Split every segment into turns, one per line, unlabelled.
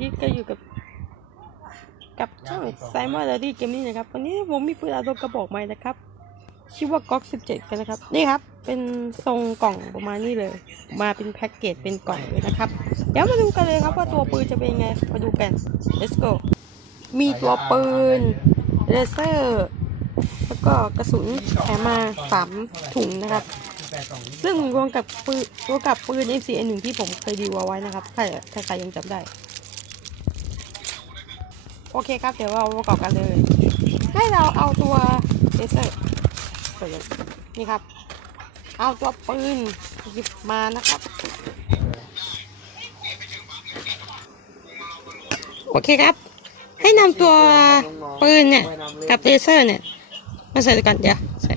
ดีก็อยู่กับกับช่องไซมอนเดอรี่เกมนี้นะครับวันนี้ผมมีปืนอาโดกระบอกใหม่นะครับชื่อว่าก๊อก17กันนะครับนี่ครับ เป็นทรงกล่องประมาณนี้เลย มาเป็นแพ็กเกจเป็นกล่องเลยนะครับ เดี๋ยวมาดูกันเลยครับว่าตัวปืนจะเป็นยังไงมาดูกัน let's go มีตัวปืนเลเซอร์แล้วก็กระสุนแถมมาสามถุงนะครับ ซึ่งรวมกับปืนรวมกับปืน m 4 1ที่ผมเคยดีลเอาไว้นะครับ ถ้าถ้าใครยังจำได้ โอเคครับ เดี๋ยวเราประกอบกันเลยให้เราเอาตัวเลเซอร์เปิดเลยนี่ครับ เอาตัวปืนหยิบมานะครับ โอเคครับ ให้นำตัวปืนเนี่ย กับเลเซอร์เนี่ย มาใส่กันเดี๋ยวใส่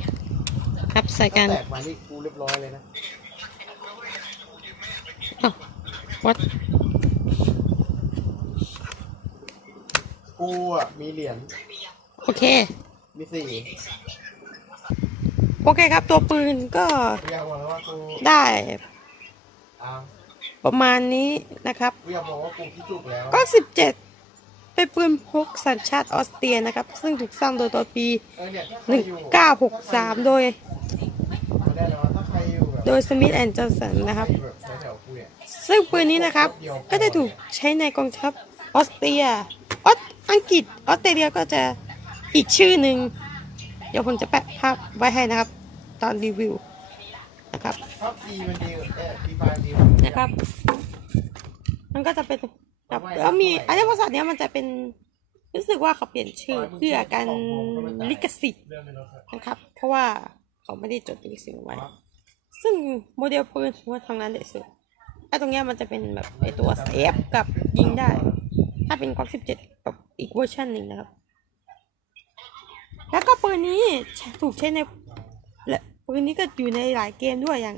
ครับใส่กัน
แตกมานี่กูเรียบร้อยเลยนะ
อ้าว what
กูอะมีเหรียญ
โอเค
มีสี่
โอเคครับตัวปืนก็
กูอยากบอกแล้วว่ากู
ได้
อ้าว
ประมาณนี้นะครับ
กูอยากบอกว่ากูคิดถูกแล้ว
ก็17เป็นปืนพกสัญชาติออสเตรียนะครับ ซึ่งถูกสร้างโดยตอนปี
เออเนี่ยถ้าใครอยู่
1963 โดย
ไม่ได้แล้วถ้าใครอยู่แบบ
โดยสมิธแอนด์จอห์นสันนะครับ
ใแบบแถวๆกูเนี่ย
ซึ่งปืนนี้นะครับ ก็ได้ถูกใช้ในกองทัพออสเตรีย ออสอังกฤษออสเตรเลียก็จะอีกชื่อหนึ่งเดี๋ยวผมจะแปะภาพไว้ให้นะครับ ตอนรีวิวนะครับ
ภาพดีมันดีเออดีไฟดีกว่า
นะครับ มันก็จะเป็นแบบแล้วมีอันนี้บริษัทเนี้ยมันจะเป็นรู้สึกว่าเขาเปลี่ยนชื่อเพื่อการลิขสิทธิ์
เรื่องในรถอะ
นะครับ เพราะว่าเขาไม่ได้จดลิขสิทธิ์ไว้ ซึ่งโมเดลปืนว่าทางนั้นเด็ดสุดไอ้ตรงเนี้ยมันจะเป็นแบบไอ้ตัวเซฟกับยิงได้ ถ้าเป็นกล็อกสิบเจ็ดกับอีกเวอร์ชันหนึ่งนะครับ แล้วก็ปืนนี้ถูกใช้ในและปืนนี้ก็อยู่ในหลายเกมด้วยอย่าง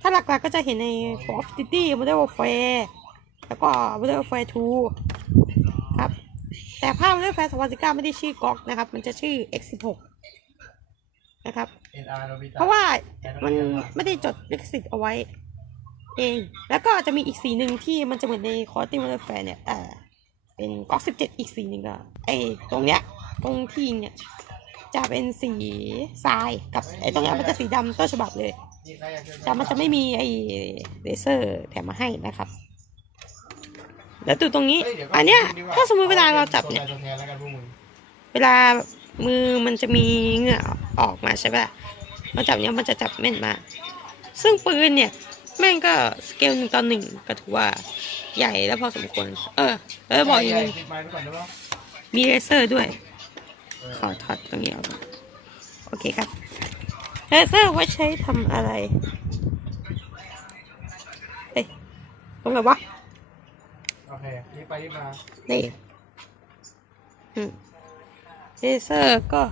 ถ้าหลักๆก็จะเห็นใน Call of Duty Modern Warfare แล้วก็ Modern Warfare 2 ครับ แต่ภาพ Modern Warfare 2019ไม่ได้ชื่อก๊อกนะครับ มันจะชื่อ X16 นะครับ
เอ็นอาร์โนบิตะ
เพราะว่ามันไม่ได้จดลิขสิทธิ์เอาไว้เอง แล้วก็จะมีอีกสีหนึ่งที่มันจะเหมือนในคอร์ติมันแฟนเนี่ย เออ เป็นก๊อกสิบเจ็ดอีกสีหนึ่งก็ไอตรงเนี้ย ตรงที่เนี่ยจะเป็นสีทรายกับไอตรงเนี้ยมันจะสีดำต้นฉบับเลย
จอ
แต่มันจะไม่มีไอเลเซอร์แถมมาให้นะครับแล้วตัวตรงนี้ อันเนี้ยถ้าสมมติเวลาเราจับเนี่ย เวลามือมันจะมีเหงื่อออกมาใช่ปะเราจับเนี้ยมันจะจับแม่นมา ซึ่งปืนเนี่ย แม่งก็สเกลหนึ่งต่อหนึ่งก็ถือว่าใหญ่แล้วพอสมควร เออแล้วบอกอีก
ใหญ่
นึง
ๆติดไมค์ไว้ก่อนได้ปะ
มีเลเซอร์ด้วย
เออ
ขอถอดตรงนี้ออกก่อนโอเคครับ เลเซอร์ไว้ใช้ทำอะไร เฮ้ยตรงไหนวะ
โอเครีบไปรีบมา
นี่อืมเลเซอร์ก็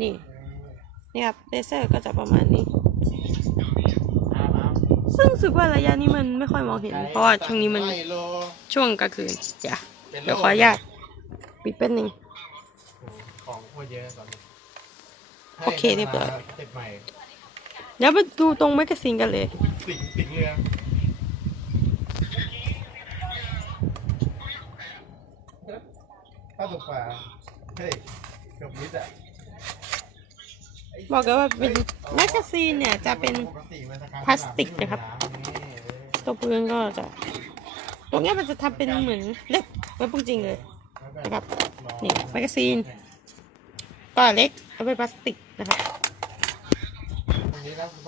นี่ นี่ครับ เลเซอร์ก็จะประมาณนี้
อามา
ซึ่งรู้สึกว่าระยะนี้มันไม่ค่อยมองเห็น เพราะว่าช่วงนี้มัน
ไโล
ช่วงกลางคืนเดี๋ยวเดี๋ยวขออนุญาตปิดแป๊บนึง
ของโคตรเยอะตอนนี้
โอเคเรียบร้อย
ติดใหม่
เดี๋ยวมาดูตรงแมกกาซีนกันเลย
ติดติดเรือข้าวตกปลาเฮ้ยเกือบมิดอะ
บอกกันว่าเป็นแมกกาซีนเนี่ยจะเป็นพลาสติกนะครับ ตัวปืนก็จะตรงนี้มันจะทำเป็นเหมือนเล็กไว้พุ่งจริงเลยนะครับนี่แมกกาซีนก็เล็กแล้วเป็นพลาสติกนะครับ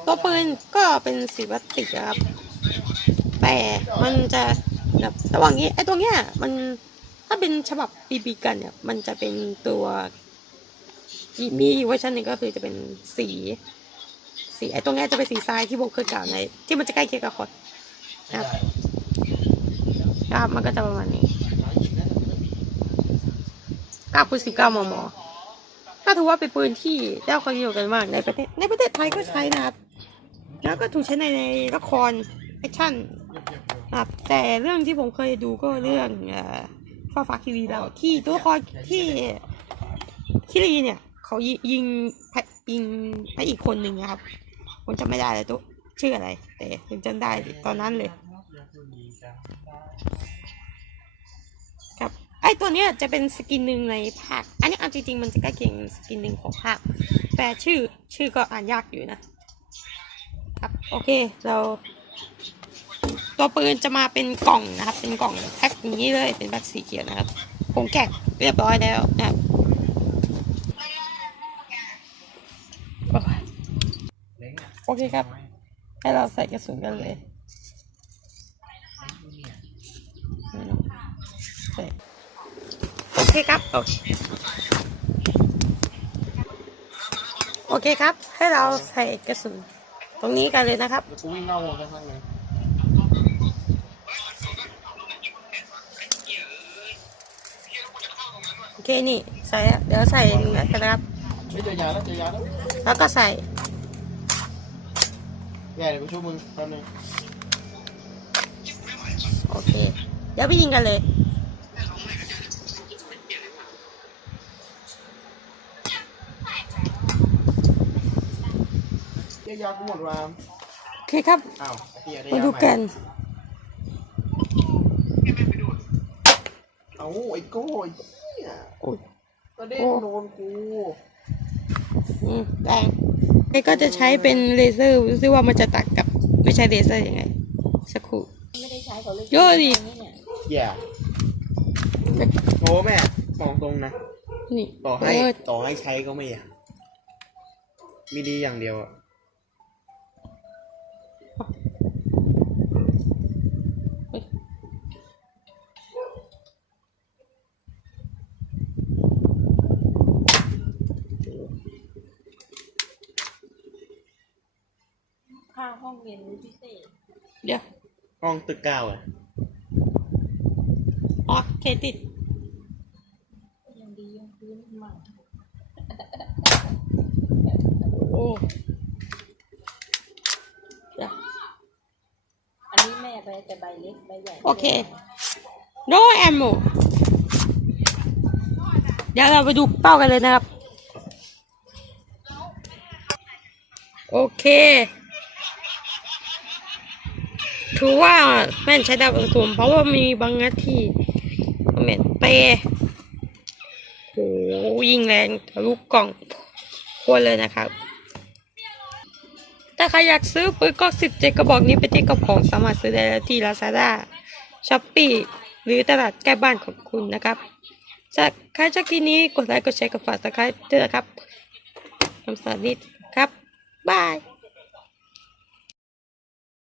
ตัวปืนก็เป็นสีพลาสติกนะครับ แต่มันจะแบบระหว่างนี้ไอ้ตัวเนี้ยมันถ้าเป็นฉบับปีปีกันเนี่ยมันจะเป็นตัว มีอีกเวอร์ชันหนึ่งก็คือจะเป็นสี สีไอ้ตรงเนี้ยจะเป็นสีทรายที่ผมเคยกล่าวในที่มันจะใกล้เคียงกับคอร์ดนะครับนะครับมันก็จะประมาณนี้9คูณ19มมก็ถือว่าเป็นปืนที่ได้รับความนิยมกันมากในประเทศในประเทศไทยก็ใช้นะครับ แล้วก็ถูกใช้ในในละครแอคชั่นนะครับแต่เรื่องที่ผมเคยดูก็เรื่องเอ่อฟ้าฟ้าคีรีเราที่ตัวละครที่คิรีเนี่ย เขายิงพระยิงพระอีกคนหนึ่งครับผมจำไม่ได้เลยตัวชื่ออะไร แต่ผมจำได้ตอนนั้นเลย
เตั
วเนี้ยจะเป็นสกินหนึ่งในภาคอันนี้เอาจริงๆมันจะใกล้เคียงสกินหนึ่งของภาคแต่ชื่อชื่อก็อ่านยากอยู่นะ ครับโอเคเรา ตัวปืนจะมาเป็นกล่องนะครับ เป็นกล่องแพ็คนี้เลยเป็นแพ็คสีเขียวนะครับผมแกะเรียบร้อยแล้วนะครับโอ้ย
เล้งอะ
โอเคครับ ให้เราใส่กระสุนกันเลยใส่โอเคครับโอเคโอเคครับ ให้เราใส่กระสุนตรงนี้กันเลยนะครับ
เดี๋ยวกูวิ่งเข้าวงกันข้างเลย
โอเคนี่ใส่แล้วเดี๋ยวใส่กันนะครับ
ไม่เจอยาแล้วเจอยาแล้ว
แล้วก็ใส่
แย่เดี๋ยวกูช่วยมึงแป๊บนึง
โอเค เดี๋ยวไปยิงกันเลย
เจอยากูหมดวาม
โอเคครับ
อ้าวไอ้เหี้ยได้
มายาดู
ใหม่
กัน
เอ้าไอ้โก้ไอ้เหี้ย
อุ้ย
กระเด้ง
โอ้
โดนกู
อืมแดงนี่ ก็จะใช้เป็นเลเซอร์ดูซิว่ามันจะตัดกับไม่ใช่เลเซอร์ยังไง สักครู่
ไม่ได้ใช้เขาเลย
เยอะดิ
นี่เนี่ย
แย่โอ้แม่มองตรงนะ
นี่
ต่อให้
เปิด
ต่อให้ใช้ก็ไม่อยากมีดีอย่างเดียวอะ
เรียนรู้พิเศษ
เดี๋ยว
ห้องตึกเก้าอะ
อ๋อเคติด
ยังดียังพื้นใหม่
โอ้เดี๋ยว
อันนี้แม่ไปแต่ใบเล็กใบใหญ่
โอเค no ammo เดี๋ยวเราไปดูเป้ากันเลยนะครับ โอเค ถือว่าแม่นใช้ดาวกระสุนเพราะว่ามีบางนาทีแม่นเปโหยิงแรงทะลุกล่องควรเลยนะครับถ้าใครอยากซื้อปืนก็สิบเจ็ดกระบอกนี้เป็นที่กระของสามารถซื้อได้ที่ Lazada Shopee หรือตลาดใกล้บ้านของคุณนะครับจากใครชอบคลิปนี้กดไลค์กดแชร์กดฝากตะไคร้ด้วยนะครับคำสวัสดีครับบาย